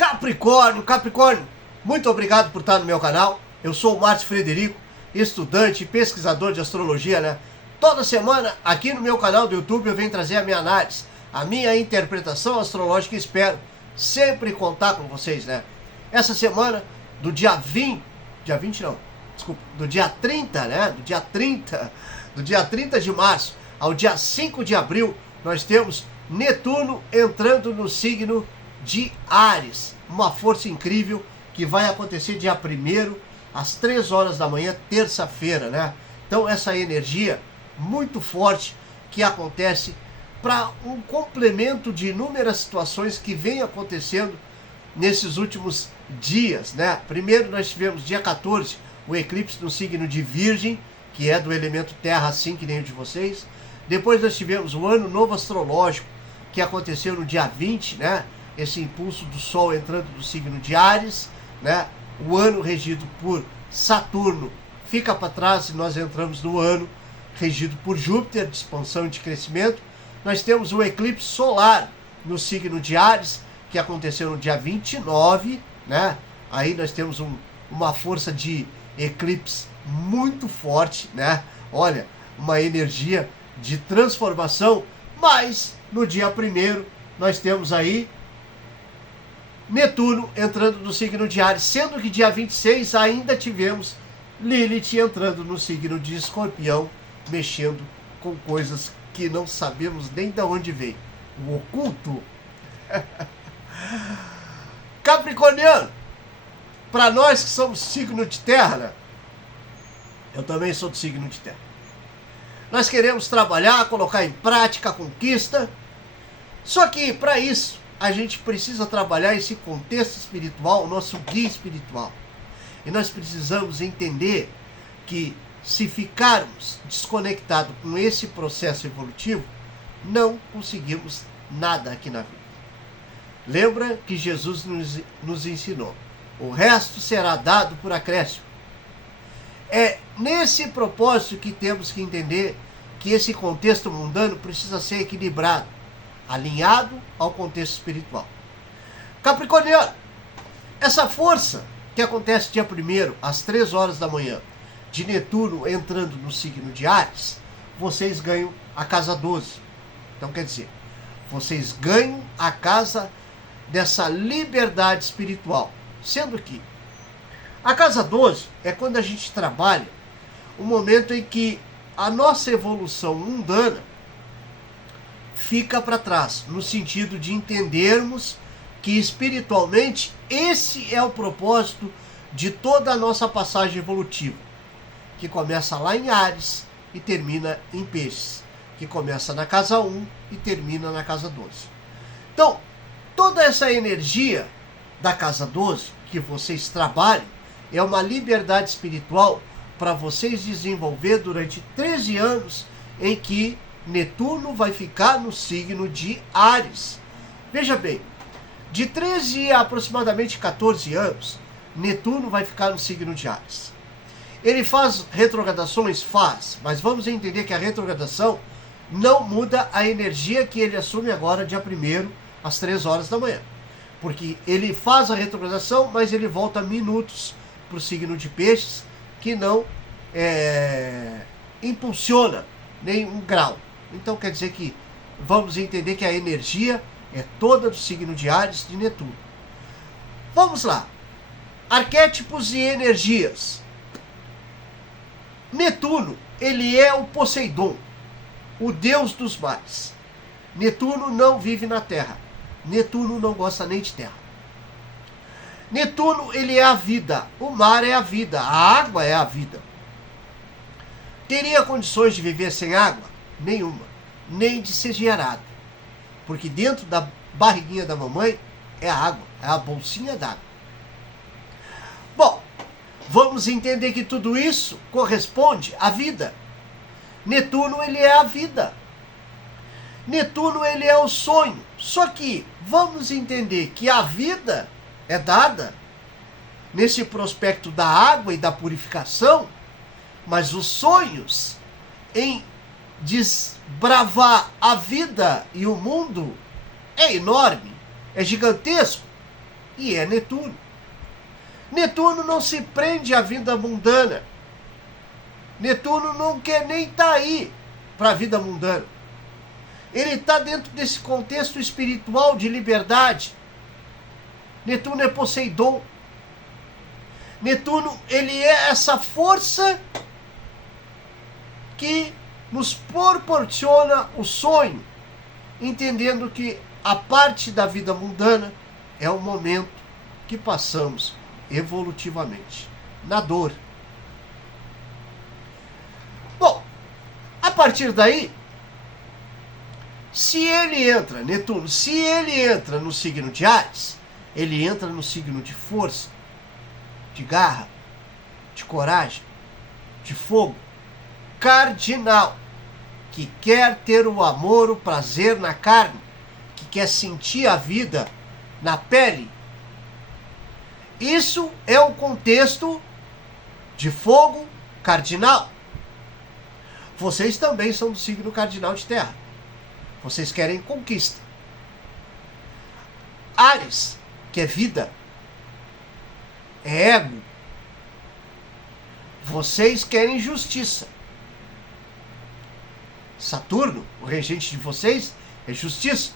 Capricórnio, muito obrigado por estar no meu canal. Eu sou o Márcio Frederico, estudante e pesquisador de astrologia, né? Toda semana aqui no meu canal do YouTube eu venho trazer a minha análise, a minha interpretação astrológica e espero sempre contar com vocês, né? Essa semana, do dia 30, né? Do dia 30 de março ao dia 5 de abril, nós temos Netuno entrando no signo de Áries. Uma força incrível que vai acontecer dia 1º, às 3 horas da manhã, terça-feira, né? Então essa energia muito forte que acontece para um complemento de inúmeras situações que vem acontecendo nesses últimos dias, né? Primeiro nós tivemos dia 14 o eclipse no signo de Virgem, que é do elemento terra, assim que nem o de vocês. Depois nós tivemos o ano novo astrológico, que aconteceu no dia 20, né? Esse impulso do Sol entrando no signo de Áries, né? O ano regido por Saturno fica para trás e nós entramos no ano regido por Júpiter, de expansão e de crescimento. Nós temos o eclipse solar no signo de Áries, que aconteceu no dia 29, né? Aí nós temos uma força de eclipse muito forte, né? Olha, uma energia de transformação, mas no dia 1º nós temos aí Netuno entrando no signo de Áries, sendo que dia 26 ainda tivemos Lilith entrando no signo de Escorpião, mexendo com coisas que não sabemos nem de onde veio. O oculto. Capricorniano, para nós que somos signo de terra, né? Eu também sou do signo de terra. Nós queremos trabalhar, colocar em prática a conquista. Só que para isso a gente precisa trabalhar esse contexto espiritual, o nosso guia espiritual. E nós precisamos entender que se ficarmos desconectados com esse processo evolutivo, não conseguimos nada aqui na vida. Lembra que Jesus nos ensinou: o resto será dado por acréscimo. É nesse propósito que temos que entender que esse contexto mundano precisa ser equilibrado, alinhado ao contexto espiritual. Capricorniano, essa força que acontece dia 1º, às 3 horas da manhã, de Netuno entrando no signo de Áries, vocês ganham a casa 12. Então quer dizer, vocês ganham a casa dessa liberdade espiritual. Sendo que a casa 12 é quando a gente trabalha o momento em que a nossa evolução mundana fica para trás, no sentido de entendermos que espiritualmente esse é o propósito de toda a nossa passagem evolutiva, que começa lá em Áries e termina em Peixes, que começa na casa 1 e termina na casa 12. Então, toda essa energia da casa 12 que vocês trabalham é uma liberdade espiritual para vocês desenvolver durante 13 anos em que Netuno vai ficar no signo de Áries. Veja bem, de 13 a aproximadamente 14 anos, Netuno vai ficar no signo de Áries. Ele faz retrogradações? Faz, mas vamos entender que a retrogradação não muda a energia que ele assume agora, dia 1º, às 3 horas da manhã. Porque ele faz a retrogradação, mas ele volta minutos para o signo de Peixes, que não impulsiona nem um grau. Então quer dizer que vamos entender que a energia é toda do signo de Áries, de Netuno. Vamos lá. Arquétipos e energias. Netuno, ele é o Poseidon, o deus dos mares. Netuno não vive na terra. Netuno não gosta nem de terra. Netuno, ele é a vida. O mar é a vida. A água é a vida. Teria condições de viver sem água? Nenhuma. Nem de ser gerado. Porque dentro da barriguinha da mamãe é a água. É a bolsinha d'água. Bom, vamos entender que tudo isso corresponde à vida. Netuno, ele é a vida. Netuno, ele é o sonho. Só que vamos entender que a vida é dada nesse prospecto da água e da purificação, mas os sonhos em desbravar a vida e o mundo é enorme, é gigantesco. e é Netuno. Netuno não se prende à vida mundana. Netuno não quer nem estar aí para a vida mundana. Ele está dentro desse contexto espiritual de liberdade. Netuno é Poseidon. Netuno, ele é essa força que nos proporciona o sonho, entendendo que a parte da vida mundana é o momento que passamos evolutivamente, na dor. Bom, a partir daí, se ele entra, Netuno, se ele entra no signo de Áries, ele entra no signo de força, de garra, de coragem, de fogo, cardinal, que quer ter o amor, o prazer na carne, que quer sentir a vida na pele. Isso é o contexto de fogo cardinal. Vocês também são do signo cardinal de terra. Vocês querem conquista. Áries, que é vida, é ego. Vocês querem justiça. Saturno, o regente de vocês, é justiça.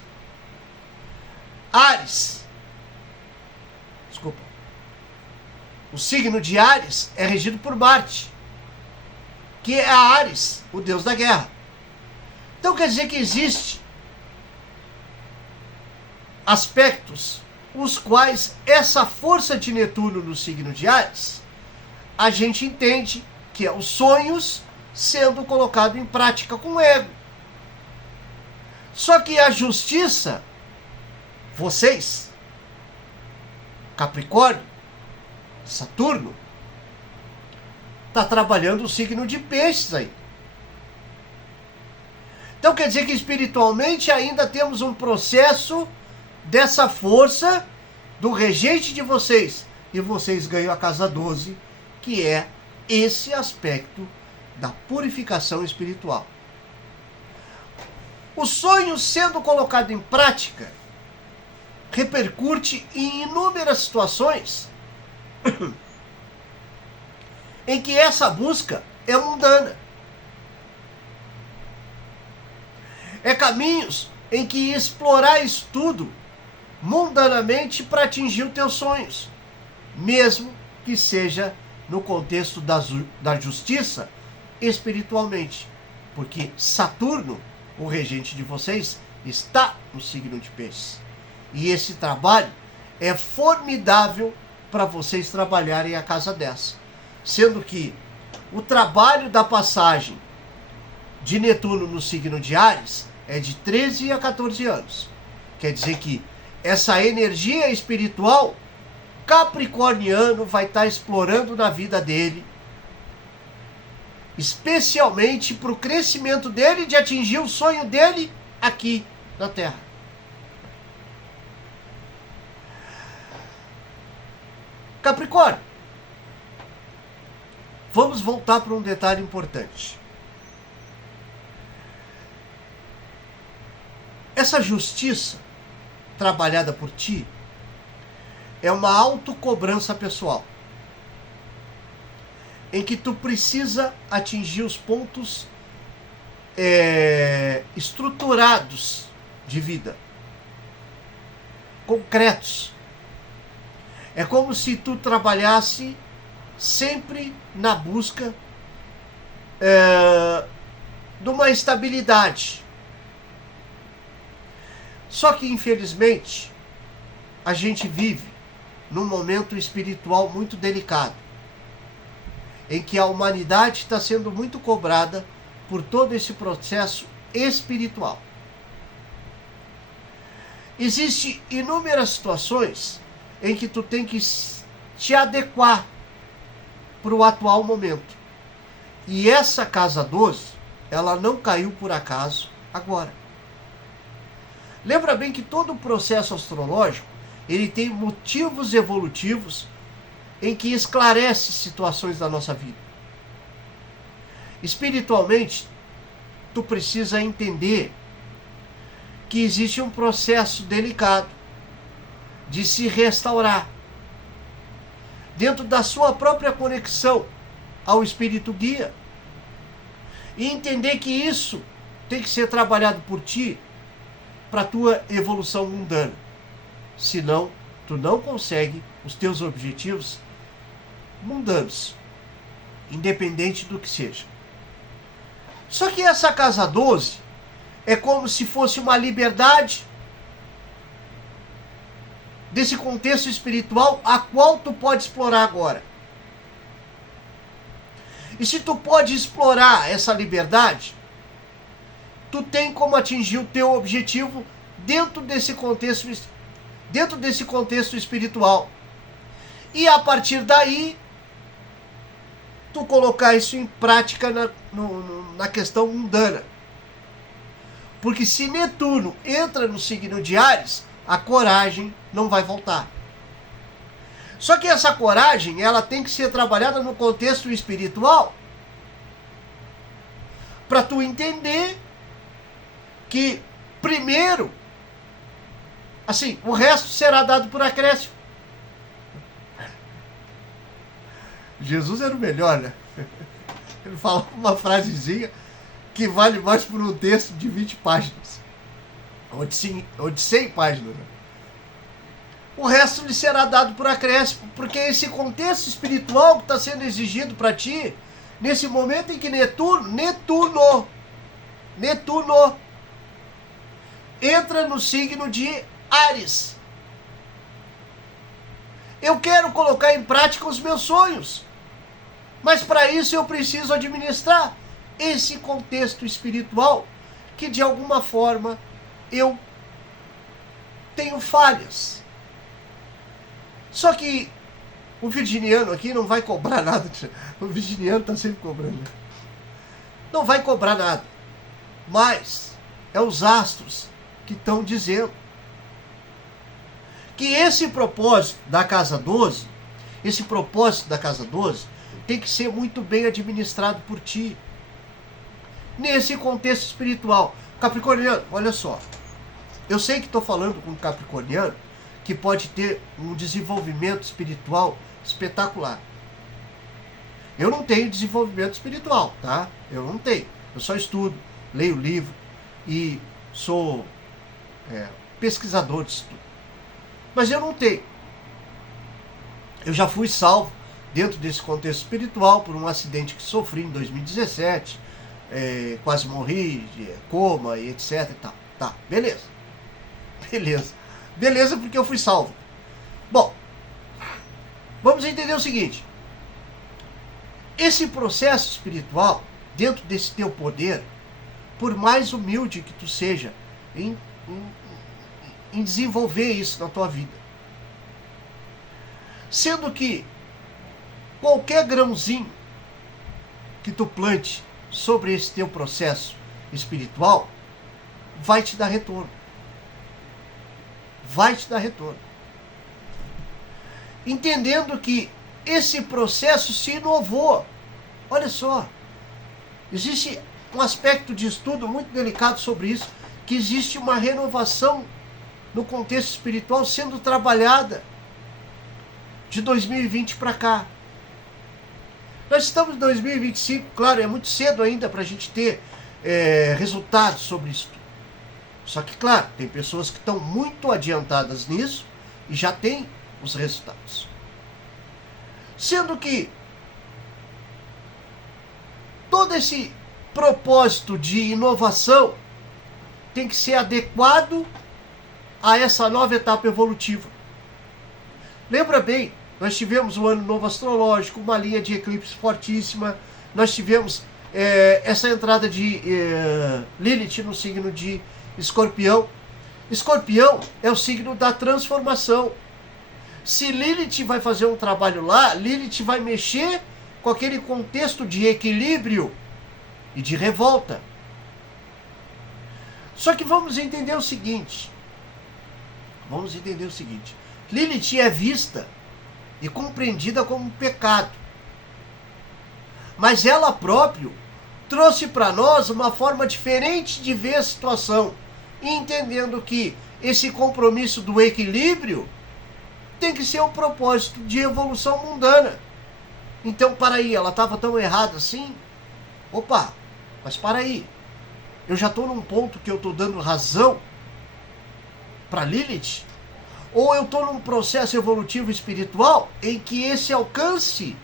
Áries, desculpa, o signo de Áries é regido por Marte, que é Áries, o deus da guerra. Então quer dizer que existe aspectos os quais essa força de Netuno no signo de Áries, a gente entende que é os sonhos sendo colocado em prática com o ego. Só que a justiça, vocês, Capricórnio, Saturno, está trabalhando o signo de Peixes aí. Então quer dizer que espiritualmente ainda temos um processo dessa força do regente de vocês. E vocês ganham a casa 12, que é esse aspecto da purificação espiritual. O sonho sendo colocado em prática repercute em inúmeras situações em que essa busca é mundana. É caminhos em que explorar isso tudo mundanamente para atingir os teus sonhos, mesmo que seja no contexto da justiça espiritualmente, porque Saturno, o regente de vocês, está no signo de Peixes. E esse trabalho é formidável para vocês trabalharem a casa 10. Sendo que o trabalho da passagem de Netuno no signo de Áries é de 13 a 14 anos. Quer dizer que essa energia espiritual capricorniano vai estar explorando na vida dele, especialmente para o crescimento dele, de atingir o sonho dele aqui na Terra. Capricórnio, vamos voltar para um detalhe importante. Essa justiça trabalhada por ti é uma autocobrança pessoal, em que tu precisa atingir os pontos estruturados de vida, concretos. É como se tu trabalhasse sempre na busca de uma estabilidade. Só que, infelizmente, a gente vive num momento espiritual muito delicado, em que a humanidade está sendo muito cobrada por todo esse processo espiritual. Existem inúmeras situações em que tu tem que te adequar para o atual momento. E essa casa 12, ela não caiu por acaso agora. Lembra bem que todo o processo astrológico, ele tem motivos evolutivos em que esclarece situações da nossa vida. Espiritualmente, tu precisa entender que existe um processo delicado, de se restaurar dentro da sua própria conexão ao Espírito Guia. E entender que isso tem que ser trabalhado por ti para a tua evolução mundana. Senão, tu não consegue os teus objetivos mundanos, independente do que seja. Só que essa casa 12 é como se fosse uma liberdade desse contexto espiritual a qual tu pode explorar agora. E se tu pode explorar essa liberdade, tu tem como atingir o teu objetivo dentro desse contexto espiritual. E a partir daí, tu colocar isso em prática na questão mundana. Porque se Netuno entra no signo de Áries, a coragem não vai voltar. Só que essa coragem, ela tem que ser trabalhada no contexto espiritual para tu entender que, primeiro, assim, o resto será dado por acréscimo. Jesus era o melhor, né? Ele falava uma frasezinha que vale mais por um texto de 20 páginas. Ou de 100 páginas, né? O resto lhe será dado por acréscimo, porque esse contexto espiritual que está sendo exigido para ti, nesse momento em que Netuno entra no signo de Áries. Eu quero colocar em prática os meus sonhos, mas para isso eu preciso administrar esse contexto espiritual que de alguma forma eu tenho falhas. Só que o virginiano aqui não vai cobrar nada. O virginiano está sempre cobrando. Não vai cobrar nada. Mas é os astros que estão dizendo que esse propósito da casa 12, tem que ser muito bem administrado por ti. Nesse contexto espiritual. Capricorniano, olha só. Eu sei que estou falando com um capricorniano que pode ter um desenvolvimento espiritual espetacular. Eu não tenho desenvolvimento espiritual, tá? Eu não tenho. Eu só estudo, leio livro e sou pesquisador de estudo. Mas eu não tenho. Eu já fui salvo dentro desse contexto espiritual por um acidente que sofri em 2017. Quase morri, coma e etc e tal. Tá, beleza. Beleza, porque eu fui salvo. Bom, vamos entender o seguinte. Esse processo espiritual, dentro desse teu poder, por mais humilde que tu seja em desenvolver isso na tua vida, sendo que qualquer grãozinho que tu plante sobre esse teu processo espiritual vai te dar retorno. Vai te dar retorno. Entendendo que esse processo se inovou. Olha só. Existe um aspecto de estudo muito delicado sobre isso, que existe uma renovação no contexto espiritual sendo trabalhada de 2020 para cá. Nós estamos em 2025, claro, é muito cedo ainda para a gente ter resultados sobre isso. Só que, claro, tem pessoas que estão muito adiantadas nisso e já têm os resultados. Sendo que todo esse propósito de inovação tem que ser adequado a essa nova etapa evolutiva. Lembra bem, nós tivemos o ano novo astrológico, uma linha de eclipse fortíssima, nós tivemos essa entrada de Lilith no signo de Escorpião. Escorpião é o signo da transformação. Se Lilith vai fazer um trabalho lá, Lilith vai mexer com aquele contexto de equilíbrio e de revolta. Só que vamos entender o seguinte. Lilith é vista e compreendida como um pecado. Mas ela própria trouxe para nós uma forma diferente de ver a situação. Entendendo que esse compromisso do equilíbrio tem que ser um propósito de evolução mundana. Então, para aí, ela estava tão errada assim? Opa, mas para aí. Eu já estou num ponto que eu estou dando razão para Lilith? Ou eu estou num processo evolutivo espiritual em que esse alcance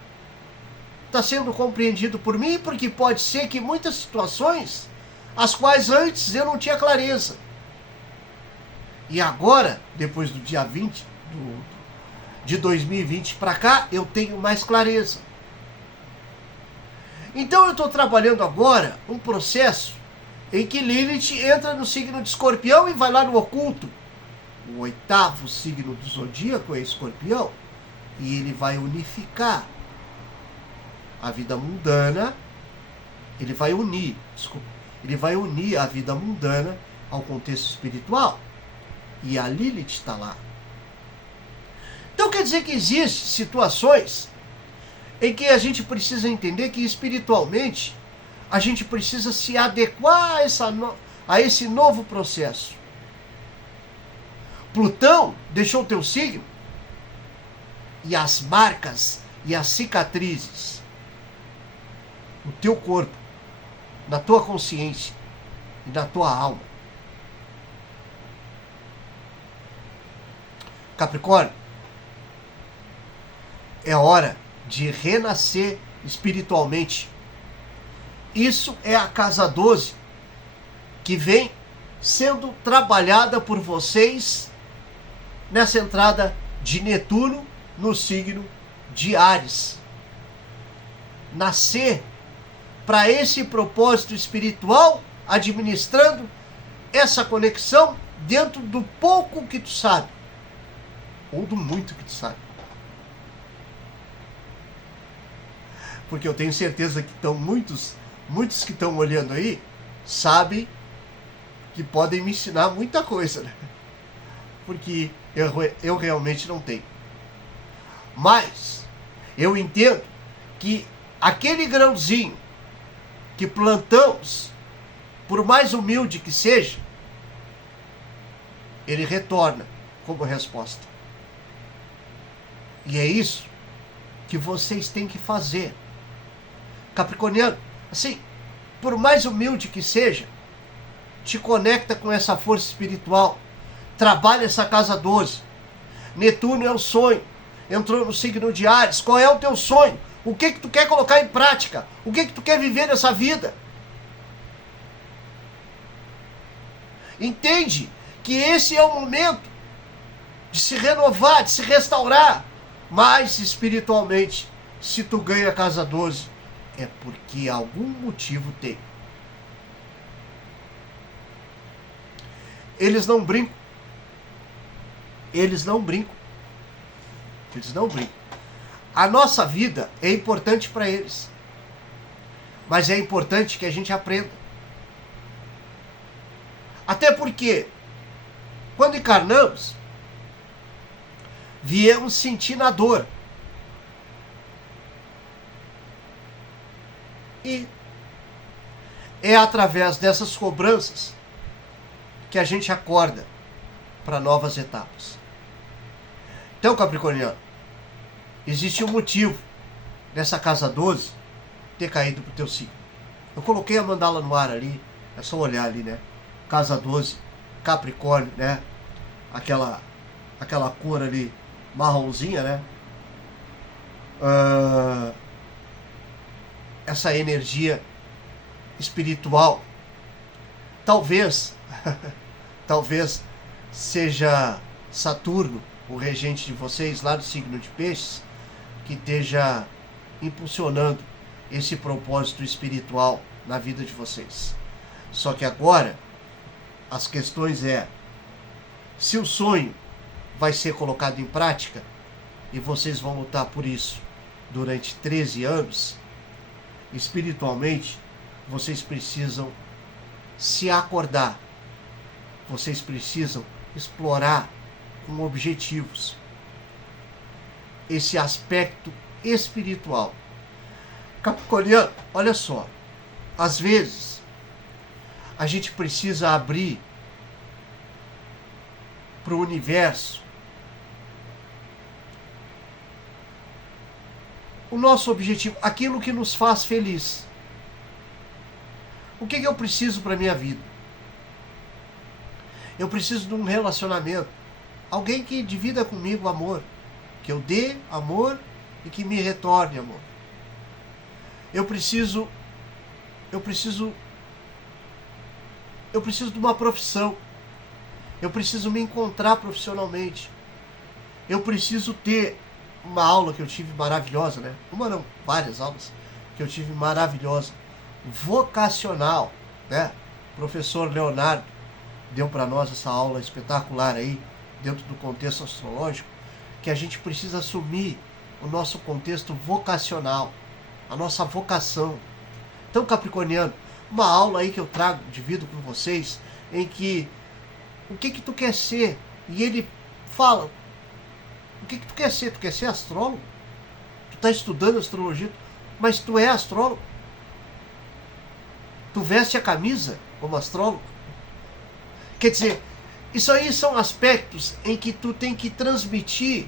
está sendo compreendido por mim? Porque pode ser que muitas situações, as quais antes eu não tinha clareza. E agora, depois do dia 20 de 2020 para cá, eu tenho mais clareza. Então eu estou trabalhando agora um processo em que Lilith entra no signo de Escorpião e vai lá no oculto. O 8º signo do zodíaco é Escorpião. E ele vai unificar a vida mundana. Ele vai unir a vida mundana ao contexto espiritual. E a Lilith está lá. Então quer dizer que existem situações em que a gente precisa entender que espiritualmente a gente precisa se adequar a esse novo processo. Plutão deixou o teu signo e as marcas e as cicatrizes no teu corpo, na tua consciência e na tua alma. Capricórnio, é hora de renascer espiritualmente. Isso é a casa 12 que vem sendo trabalhada por vocês nessa entrada de Netuno no signo de Áries. Nascer para esse propósito espiritual, administrando essa conexão dentro do pouco que tu sabe, ou do muito que tu sabe. Porque eu tenho certeza que estão muitos que estão olhando aí, sabem que podem me ensinar muita coisa, né? Porque eu realmente não tenho. Mas eu entendo que aquele grãozinho que plantamos, por mais humilde que seja, ele retorna como resposta. E é isso que vocês têm que fazer. Capricorniano, assim, por mais humilde que seja, te conecta com essa força espiritual. Trabalha essa casa 12. Netuno é o sonho. Entrou no signo de Áries. Qual é o teu sonho? O que tu quer colocar em prática? O que tu quer viver nessa vida? Entende que esse é o momento de se renovar, de se restaurar. Mas espiritualmente, se tu ganha a casa 12, é porque algum motivo tem. Eles não brincam. Eles não brincam. Eles não brincam. A nossa vida é importante para eles. Mas é importante que a gente aprenda. Até porque, quando encarnamos, viemos sentindo a dor. E é através dessas cobranças que a gente acorda para novas etapas. Então, Capricorniano, existe um motivo dessa casa 12 ter caído pro teu signo. Eu coloquei a mandala no ar ali, é só olhar ali, né? Casa 12, Capricórnio, né? Aquela cor ali marronzinha, né? Essa energia espiritual. Talvez seja Saturno, o regente de vocês, lá do signo de Peixes, que esteja impulsionando esse propósito espiritual na vida de vocês. Só que agora, as questões se o sonho vai ser colocado em prática, e vocês vão lutar por isso durante 13 anos, espiritualmente, vocês precisam se acordar. Vocês precisam explorar com objetivos esse aspecto espiritual. Capricorniano, olha só. Às vezes, a gente precisa abrir para o universo o nosso objetivo, aquilo que nos faz feliz. O que eu preciso para a minha vida? Eu preciso de um relacionamento. Alguém que divida comigo amor. Que eu dê amor e que me retorne amor. Eu preciso de uma profissão. Eu preciso me encontrar profissionalmente. Eu preciso ter uma aula que eu tive maravilhosa, né? Uma não, várias aulas que eu tive maravilhosa. Vocacional, né? O professor Leonardo deu para nós essa aula espetacular aí, dentro do contexto astrológico, que a gente precisa assumir o nosso contexto vocacional, a nossa vocação. Então, capricorniano, uma aula aí que eu trago, divido com vocês, em que o que tu quer ser? E ele fala, o que tu quer ser? Tu quer ser astrólogo? Tu está estudando astrologia, mas tu é astrólogo? Tu veste a camisa como astrólogo? Quer dizer, isso aí são aspectos em que tu tem que transmitir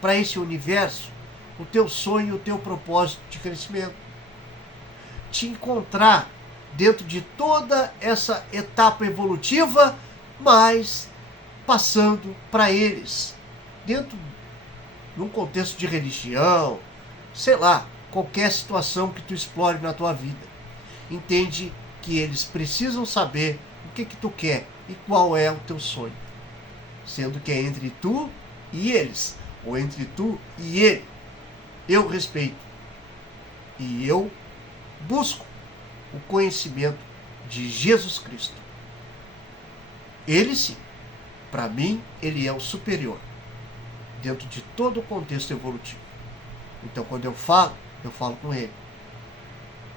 para esse universo o teu sonho, o teu propósito de crescimento. Te encontrar dentro de toda essa etapa evolutiva, mas passando para eles, dentro de um contexto de religião, sei lá, qualquer situação que tu explore na tua vida. Entende que eles precisam saber o que tu quer e qual é o teu sonho. Sendo que é entre tu e eles, ou entre tu e ele. Eu respeito. E eu busco o conhecimento de Jesus Cristo. Ele sim, para mim, ele é o superior, dentro de todo o contexto evolutivo. Então, quando eu falo com ele.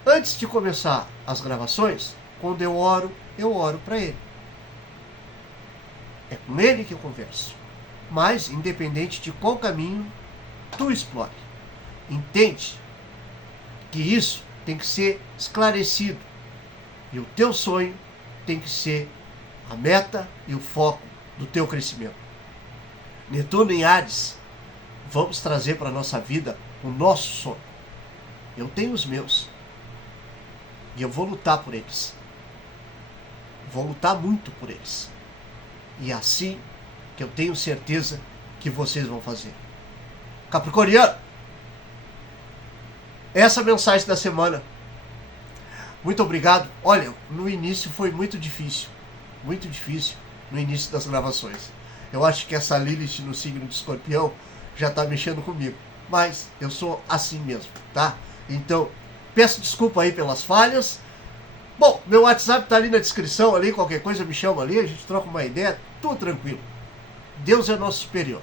Antes de começar as gravações, quando eu oro para ele. É com ele que eu converso. Mas, independente de qual caminho tu explore, entende que isso tem que ser esclarecido. E o teu sonho tem que ser a meta e o foco do teu crescimento. Netuno em Áries, vamos trazer para a nossa vida o nosso sonho. Eu tenho os meus. E eu vou lutar por eles. Vou lutar muito por eles. E é assim que eu tenho certeza que vocês vão fazer. Capricorniano, essa mensagem da semana. Muito obrigado. Olha, no início foi muito difícil no início das gravações. Eu acho que essa Lilith no signo de Escorpião já está mexendo comigo. Mas eu sou assim mesmo, tá? Então, peço desculpa aí pelas falhas. Bom, meu WhatsApp tá ali na descrição, ali, qualquer coisa me chama ali, a gente troca uma ideia, tudo tranquilo. Deus é nosso superior.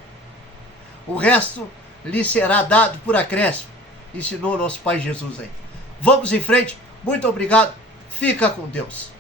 O resto lhe será dado por acréscimo, ensinou nosso Pai Jesus aí. Vamos em frente, muito obrigado, fica com Deus.